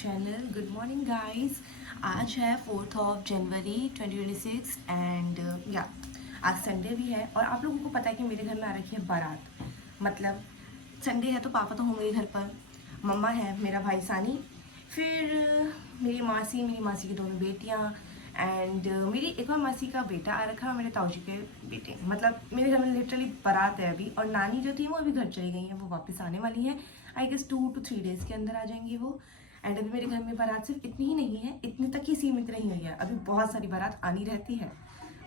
Channel. Good morning guys. आज है 4th of January 2026 and या आज संडे भी है और आप लोगों को पता है कि मेरे घर में आ रखी है बारात। मतलब संडे है तो पापा तो होंगे ही घर पर, मम्मा है, मेरा भाई सानी, फिर मेरी मासी की दोनों बेटियाँ एंड मेरी एक और मासी का बेटा आ रखा है, मेरे ताऊ जी के बेटे। मतलब मेरे घर में लिटरली बारात है अभी। और नानी जो थी वो अभी घर चली गई हैं, वो वापस आने वाली हैं। आई गेस 2 to 3 डेज़ के अंदर आ जाएंगी वो। एंड अभी मेरे घर में बारात सिर्फ इतनी ही नहीं है, इतने तक ही सीमित नहीं हुई है, अभी बहुत सारी बारात आनी रहती है।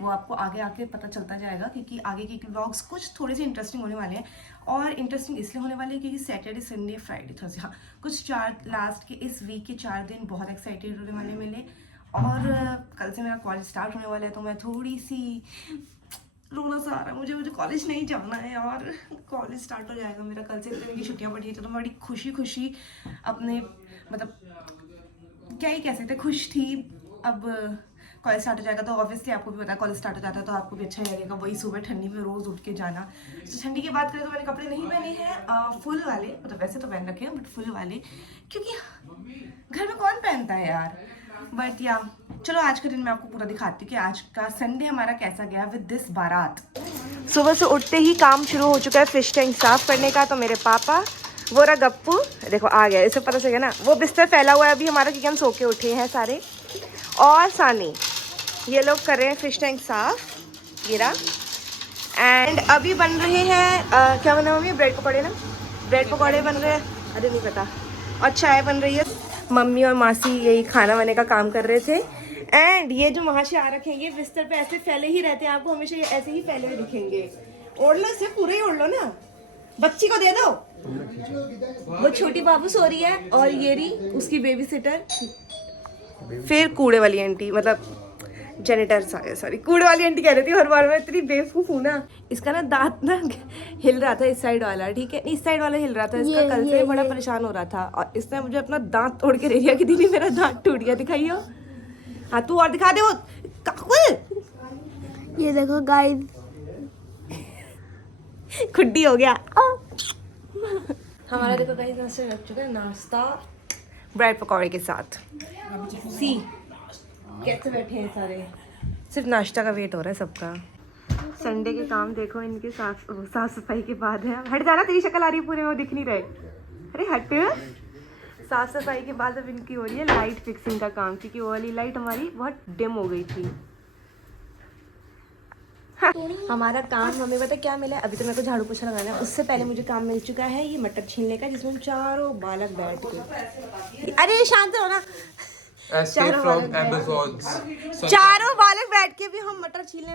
वो आपको आगे आके पता चलता जाएगा क्योंकि आगे के व्लॉग्स कुछ थोड़े से इंटरेस्टिंग होने वाले हैं। और इंटरेस्टिंग इसलिए होने वाले हैं क्योंकि सैटरडे संडे फ्राइडे थर्सडे, हाँ कुछ 4 लास्ट के इस वीक के 4 दिन बहुत एक्साइटेड होने वाले मिले। और कल से मेरा कॉलेज स्टार्ट होने वाला है तो मैं थोड़ी सी रोना सा आ रहा है मुझे कॉलेज नहीं जाना है यार। कॉलेज स्टार्ट हो जाएगा मेरा कल से, इतने की छुट्टियां पड़ी थी तो मैं बड़ी खुशी अपने मतलब क्या ही कह सकते, खुश थी। अब कॉलेज स्टार्ट हो जाएगा तो ऑब्वियसली आपको भी पता है कॉलेज स्टार्ट हो जाता है तो आपको भी अच्छा ही लगेगा, वही सुबह ठंडी में रोज़ उठ के जाना। तो ठंडी की बात करें तो मैंने कपड़े नहीं पहने हैं फुल वाले, मतलब वैसे तो पहन रखे हैं बट फुल वाले, क्योंकि घर में कौन पहनता है यार। बट या चलो आज का दिन मैं आपको पूरा दिखाती हूँ कि आज का संडे हमारा कैसा गया विद दिस बारात। सुबह से उठते ही काम शुरू हो चुका है फिश टैंक साफ करने का। तो मेरे पापा, वो रहा गप्पू, देखो आ गया, इसे पता चल गया ना, वो बिस्तर फैला हुआ है अभी हमारा क्योंकि हम सो के उठे हैं सारे। और सानी, ये लोग कर रहे हैं फिश टैंक साफ, गिरा। एंड अभी बन रहे हैं क्या बना मम्मी, ब्रेड पकौड़े ना, ब्रेड पकौड़े बन रहे हैं, अरे नहीं पता। और चाय बन रही है। मम्मी और मासी यही खाना बनाने का काम कर रहे थे। एंड ये जो महाशय आ रखे हैं ये बिस्तर पे ऐसे फैले ही रहते हैं, आपको हमेशा ये ऐसे ही फैले हुए दिखेंगे। ओढ़ लो इसे, पूरा ही ओढ़ लो ना, बच्ची को दे दो। वो छोटी बाबू सो रही है और ये रही उसकी बेबी सिटर। फिर कूड़े वाली आंटी, मतलब जेनिटर, सॉरी कूड़े वाली आंटी कह रही थी हर बार, मैं इतनी बेवकूफ हूँ ना। इसका ना दांत ना हिल रहा था इस साइड वाला, ठीक है, इस साइड वाला हिल रहा था इसका, कल से बड़ा परेशान हो रहा था और इसने मुझे अपना दांत तोड़ के दे दिया कि दीदी मेरा दांत टूट गया, दिखाइयो। हाँ तू और दिखा दे वो काकुल। ये देखो गाइस, खुड्डी हो गया हमारा। देखो गाइस नाश्ता लग चुका है, नाश्ता ब्रेड पकौड़े के साथ। सी कैसे बैठे हैं सारे, सिर्फ नाश्ता का वेट हो रहा है सबका। संडे के काम देखो इनके साफ सफाई के बाद है। हट जाना, तेरी शक्ल आ रही है पूरे में, वो दिख नहीं रहे। अरे हट। साफ सफाई के बाद अब इनकी हो रही है लाइट फिक्सिंग का काम, क्योंकि वो वाली लाइट हमारी बहुत डिम हो गई थी। हाँ। हमारा काम हमें पता क्या मिला है, अभी तो मेरे को झाड़ू पोछा लगाना है, उससे पहले मुझे काम मिल चुका है ये मटर छीलने का, जिसमें हम चारों बालक बैठ के, अरे शांत रहो ना, चारों बालक बैठ के भी हम मटर छीलने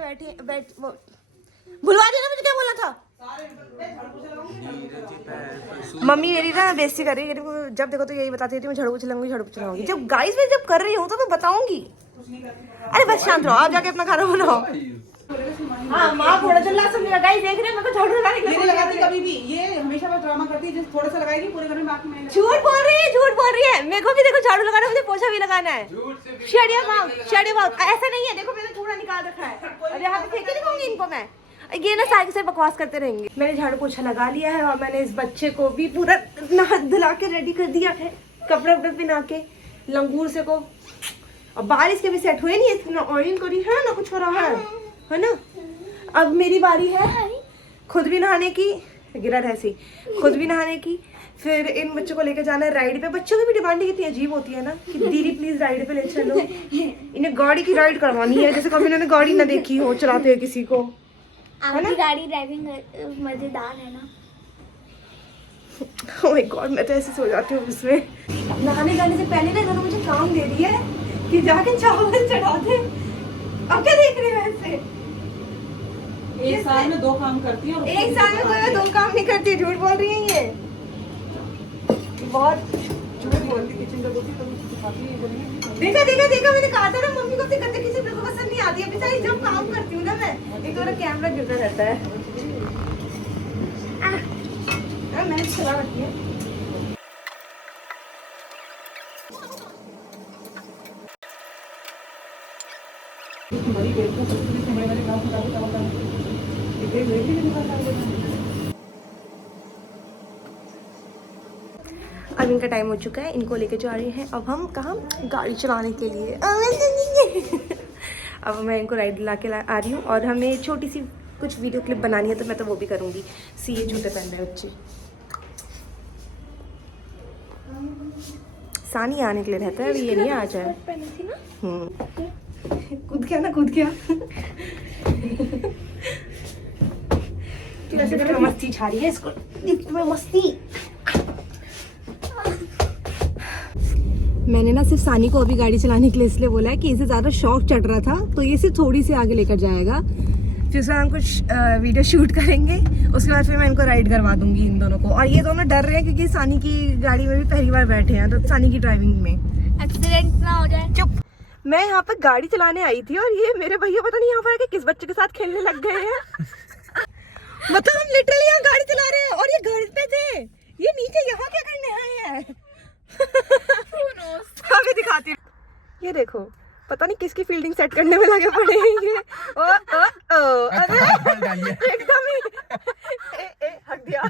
भुलवा देना, मुझे क्या बोला था। मम्मी मेरी ना बेइज्जती कर रही है, जब देखो तो यही बताती थी मैं झाड़ू पोछा लगाऊंगी, जब गाइस मैं जब कर रही हूँ तो मैं बताऊंगी। अरे बस शांत रहो, आप जाके अपना खाना बनाओ। हाँ माँ थोड़ा सा ला समझेगा, गाइस देख रहे हैं मैं तो झाड़ू लगाने के लिए लगाती कभी भी, ये हमेशा बस ड्रामा करती है, थोड़ा सा लगाएगी पूरे घर में, बाकी मैं झूठ बोल रही है। मेरे को भी देखो झाड़ू लगाना, मुझे पोछा भी लगाना है। शट अप, ऐसा नहीं है, देखो मैंने कूड़ा निकाल रखा है, अब यहाँ पे फेंक दिखाऊंगी इनको मैं। ये ना साइकिल से बकवास करते रहेंगे। मैंने झाड़ू पोछा लगा लिया है और मैंने इस बच्चे को भी पूरा नहा धुला के रेडी कर दिया है, कपड़े वपड़े पहना के लंगूर से को। और बारिश के भी सेट हुए नहीं, इतना ऑयल करी है ना कुछ हो रहा है ना। अब मेरी बारी है खुद भी नहाने की, गिरा ऐसी, खुद भी नहाने की। फिर इन बच्चों को लेकर जाना है राइड पे। बच्चों की भी डिमांड कितनी अजीब होती है ना कि दीदी प्लीज राइड पे ले चलो, इन्हें गाड़ी की राइड करवानी है, जैसे कभी इन्होंने गाड़ी ना देखी हो चलाते हुए किसी को। आपकी गाड़ी ड्राइविंग मजेदार है ना। ओह माय गॉड, मैं तो ऐसे सो जाती हूँ उसमें। नहाने जाने से पहले ना इन्होंने मुझे काम दे दिया है कि जाके चावल चढ़ा दे। अब क्या देख रहे हैं ऐसे, एक साल में 2 काम करती है और एक साल में कोई 2 काम नहीं करती, झूठ बोल रही है ये, बहुत झूठ बोलती। किचन का बोलती तो मुझे सिखाती है, बोली देखा मैंने कहा था ना मम्मी को अपनी गंदे किसी को पसंद नहीं आती है। बेचारी जब काम करती हूँ ना मैं, एक तो कैमरा गिरता रहता है। मैंने चला रखी है। बड़ी बेवकूफ है, बड़े बड़े काम करता है। अभी इवनिंग का टाइम हो चुका है, इनको लेके जा रहे हैं अब हम कहाँ, गाड़ी चलाने के लिए। अब मैं इनको राइड ला के आ रही हूँ और हमें छोटी सी कुछ वीडियो क्लिप बनानी है तो मैं तो वो भी करूँगी। सी ये जूते पहन रहे बच्चे। सानी आने के लिए रहता है, अभी ये नहीं आ जाए। कूद गया ना, कूद गया। मस्ती छा रही है इसको, तुम्हें मस्ती। मैंने ना सिर्फ सानी को अभी गाड़ी चलाने के लिए इसलिए बोला है कि इसे ज़्यादा शौक चढ़ रहा था, तो ये सिर्फ थोड़ी सी आगे लेकर जाएगा। फिर उसमें हम कुछ वीडियो शूट करेंगे, उसके बाद फिर मैं इनको राइड करवा दूंगी इन दोनों को। और ये दोनों डर रहे हैं क्योंकि सानी की गाड़ी में भी पहली बार बैठे हैं, तो सानी की ड्राइविंग में एक्सीडेंट ना हो जाए। चुप। मैं यहाँ पर गाड़ी चलाने आई थी और ये मेरे भैया पता नहीं यहाँ पर आके किस बच्चे के साथ खेलने लग गए हैं। मतलब हम लिटरली यहाँ गाड़ी चला रहे हैं और ये घर पे थे, ये नीचे यहाँ क्या करने आए हैं? अभी दिखाती हूँ। ये देखो, पता नहीं किसकी फील्डिंग सेट करने में लगे पड़े हैं ये। अरे एकदम ही हक दिया।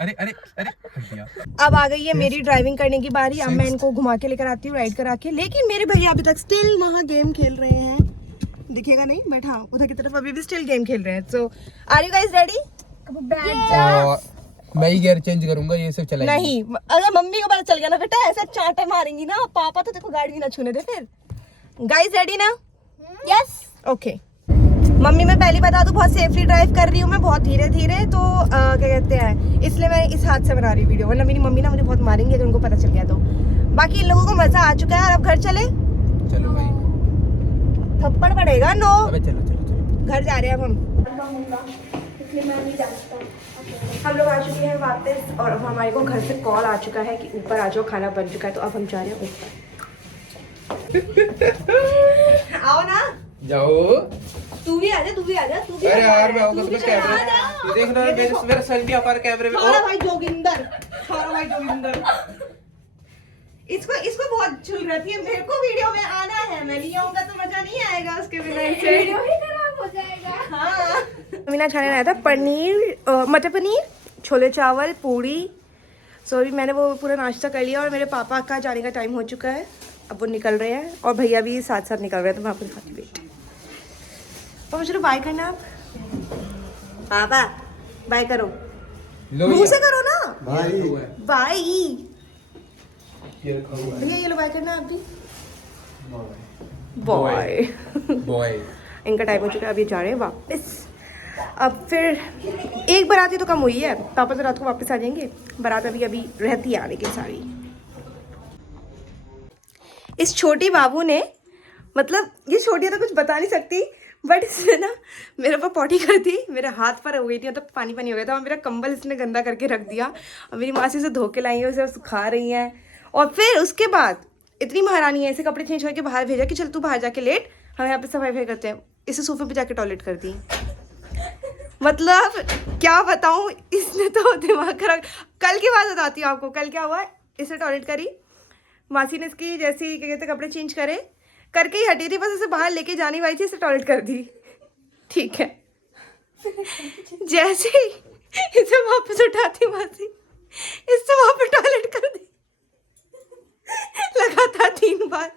अरे अरे अरे हक दिया। अब आ गई है मेरी ड्राइविंग करने की बारी। अब मैं इनको घुमा के लेकर आती हूँ राइड करा के, लेकिन मेरे भैया अभी तक स्टिल वहाँ गेम खेल रहे हैं। दिखेगा नहीं बट हाँ, उधर की तरफ अभी भी स्टिल गेम खेल रहे हैं। सो आर यू गाइस रेडी? मैं ही गियर चेंज करूंगा, ये सब चलाएंगे। नहीं, अगर मम्मी को पता चल गया ना बेटा, ऐसा चांटा मारेंगी ना पापा, तो देखो गाड़ी भी ना छूने दे फिर। गाइस रेडी ना? Yes okay. मम्मी मैं पहले बता दूं, बहुत सेफली ड्राइव कर रही हूँ मैं, बहुत धीरे धीरे, तो क्या कहते हैं, इसलिए मैं इस हाथ से बना रही वीडियो, वरना मेरी मम्मी ना मुझे बहुत मारेंगी अगर उनको पता चल गया तो। बाकी इन लोगों को मजा आ चुका है और अब घर चले। चलो भाई, थप्पड़ पड़ेगा। नो, अबे चलो चलो चलो, घर जा रहे हैं अब हम। इसलिए मैं नहीं जाता। हम लोग आ चुके हैं वापस और अब हमारे को घर से कॉल आ चुका है कि ऊपर आ जाओ, खाना बन चुका है, तो अब हम जा रहे हैं ऊपर। आओ ना, जाओ। तू भी आजा, तू भी आजा, तू भी। अरे यार मैं आऊंगा तू भी तुम्हें कैमरे, चला जा। ये देख ना, मेरा सन भी आ कैमरे में। छोड़ा भाई जोगिंदर, छोड़ा भाई जोगिंदर। इसको बहुत चुल रहती है, मेरे को वीडियो में आना है, मैं नहीं आऊंगा तो मजा नहीं आएगा उसके बिना। वीडियो ही खराब हो जाएगा। हाँ, मीना खाने आया था पनीर, मटर पनीर, छोले चावल, पूड़ी। सो अभी मैंने वो पूरा नाश्ता कर लिया और मेरे पापा का जाने का टाइम हो चुका है, अब वो निकल रहे हैं और भैया भी साथ साथ निकल रहे हैं, तो मैं आपको दिखाती हूँ। वेट, पापा चलो बाय करना आप। पापा बाय करो, मुंह से करो ना बाय। भैया ये लो बाय करना आप भी। Boy boy. इनका टाइम हो चुका है, अभी जा रहे हैं वापस। अब फिर एक बारात ही तो कम हुई है, पापा तो रात को वापस आ जाएंगे, बारात अभी अभी रहती है आने की सारी। इस छोटी बाबू ने, मतलब ये छोटी तो कुछ बता नहीं सकती, बट इसने ना मेरे ऊपर पॉटी कर दी, मेरे हाथ पर हो गई थी, मतलब पानी पानी हो गया था, और मेरा कंबल इसने गंदा करके रख दिया। और मेरी मासी उसे धो के लाई है, उसे सुखा रही हैं। और फिर उसके बाद इतनी महारानी है, इसे कपड़े चेंज करके बाहर भेजा कि चल तू बाहर जाके लेट, हम यहाँ पे सफाई करते हैं। इसे सोफे पे जाके टॉयलेट कर दी। मतलब क्या बताऊँ, इसने तो दिमाग खराब। कल की बात बताती हूँ आपको, कल क्या हुआ, इसे टॉयलेट करी, मासी ने इसकी जैसे क्या कहते कपड़े चेंज करके ही हटी थी, बस इसे बाहर लेके जाने वाली थी, इसे टॉयलेट कर दी। ठीक है, जैसे ही इसे वापस उठाती मासी, इससे वहां पर टॉयलेट कर दी लगातार 3 बार।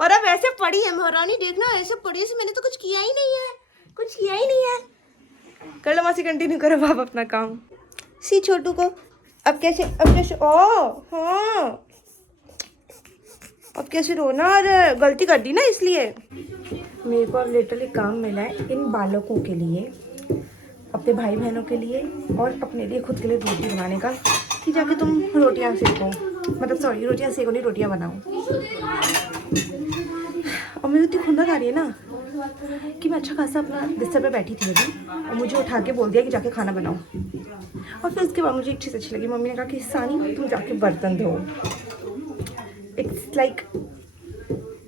और अब ऐसे पड़ी है महारानी, देखना ऐसे पड़ी है, मैंने तो कुछ किया ही नहीं है, कुछ किया ही नहीं है। कर लो मासी, कंटिन्यू करो आप अपना काम। सी छोटू को अब कैसे ओ हाँ, अब कैसे रोना, और गलती कर दी ना इसलिए। मेरे को अब लिटरली काम मिला है इन बालकों के लिए, अपने भाई बहनों के लिए और अपने लिए, खुद के लिए रोटी बनाने का, कि जाके तुम रोटियां सेको, मतलब सॉरी रोटियां सेको नहीं, रोटियां बनाओ। और मुझे इतनी खुंदक आ रही है ना कि मैं अच्छा खासा अपना बिस्तर पे बैठी थी अभी, और मुझे उठा के बोल दिया कि जाके खाना बनाओ। और फिर उसके बाद मुझे एक चीज़ अच्छी लगी, मम्मी ने कहा कि सानी तुम जाके बर्तन धो। इट्स लाइक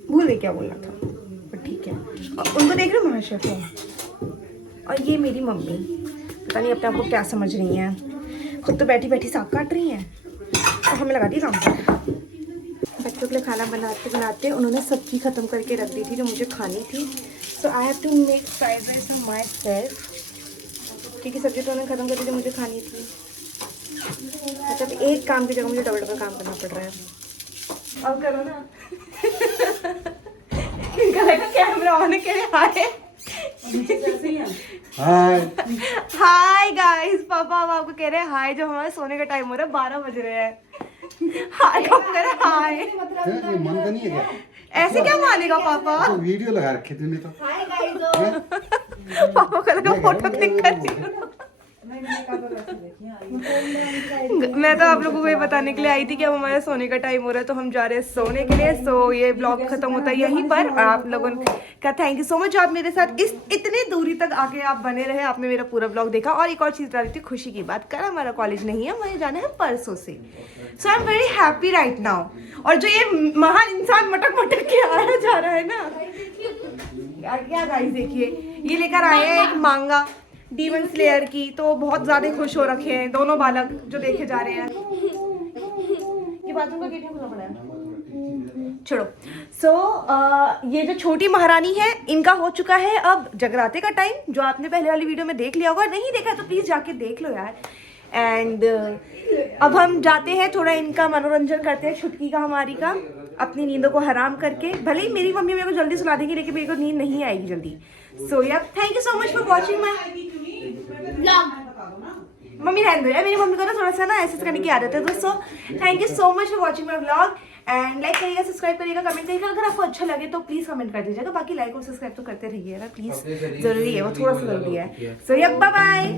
भूल गई क्या बोलना था, पर ठीक है। और उनको देख रहे हो महाशेफ को, और ये मेरी मम्मी पता नहीं अपने आप को क्या समझ रही हैं, खुद तो बैठी बैठी साग काट रही हैं और हमें लगा दी काम पर। बच्चों के लिए खाना बनाते बनाते उन्होंने सब्जी ख़त्म करके रख दी थी जो मुझे खानी थी। So I have to make fried rice for myself, क्योंकि सब्जी तो उन्होंने ख़त्म कर दी जो मुझे खानी थी। मतलब एक काम की जगह मुझे डबल डबल काम करना पड़ रहा है। अब करो ना। इनका लगा कैमरा ऑन है, कह रहे हाय। हाय गाइस, पापा अब आपको कह रहे हैं हाय, जो हमारे सोने का टाइम हो रहा है, 12 बज रहे हैं। हाय कब कह रहे हाय। ये मन का नहीं है क्या? ऐसे क्या मानेगा पापा? तो वीडियो लगा रखी तूने तो। Hi guys. पापा का लगा फोटो क्लिक कर रही हूँ। मैं तो आप लोगों को ये बताने के लिए आई थी कि अब हमारे सोने का टाइम हो रहा है, तो हम जा रहे हैं सोने के लिए। सो ये ब्लॉग खत्म होता है यहीं पर। और आप लोगों का थैंक यू सो मच, आप मेरे साथ इस इतनी दूरी तक आके आप बने रहे, आपने मेरा पूरा ब्लॉग देखा। और एक और चीज़ बता रही थी, खुशी की बात, कल हमारा कॉलेज नहीं है, मुझे जाना है परसों से। So I am very happy right now. और जो ये महान इंसान मटक मटक के आया जा रहा है ना, क्या गाइस देखिए, ये लेकर आए हैं एक मांगा डीमन स्लेयर की, तो बहुत ज़्यादा खुश हो रखे हैं दोनों बालक जो देखे जा रहे हैं। ये बाथरूम का गेट है, खुला पड़ा है, छोड़ो। सो ये जो छोटी महारानी है, इनका हो चुका है अब जगराते का टाइम, जो आपने पहले वाली वीडियो में देख लिया होगा। नहीं देखा तो प्लीज़ जाके देख लो यार। एंड अब हम जाते हैं, थोड़ा इनका मनोरंजन करते हैं, छुटकी का हमारी का, अपनी नींदों को हराम करके। भले ही मेरी मम्मी मेरे को जल्दी सुला देंगी, लेकिन मेरे को नींद नहीं आएगी जल्दी। सो या thank you so much for watching my blog. Mummy रहने दो यार, मेरी मम्मी को ना थोड़ा सा ना ऐसे करने की आदत है दोस्तों। Thank you so much for watching my blog and like करिएगा, सब्सक्राइब करिएगा, कमेंट करिएगा। अगर आपको अच्छा लगे तो प्लीज़ कमेंट कर दीजिएगा। बाकी लाइक और सब्सक्राइब तो करते रहिएगा प्लीज़, ज़रूरी है, वो थोड़ा सा ज़रूरी है। सो या बाय बाय।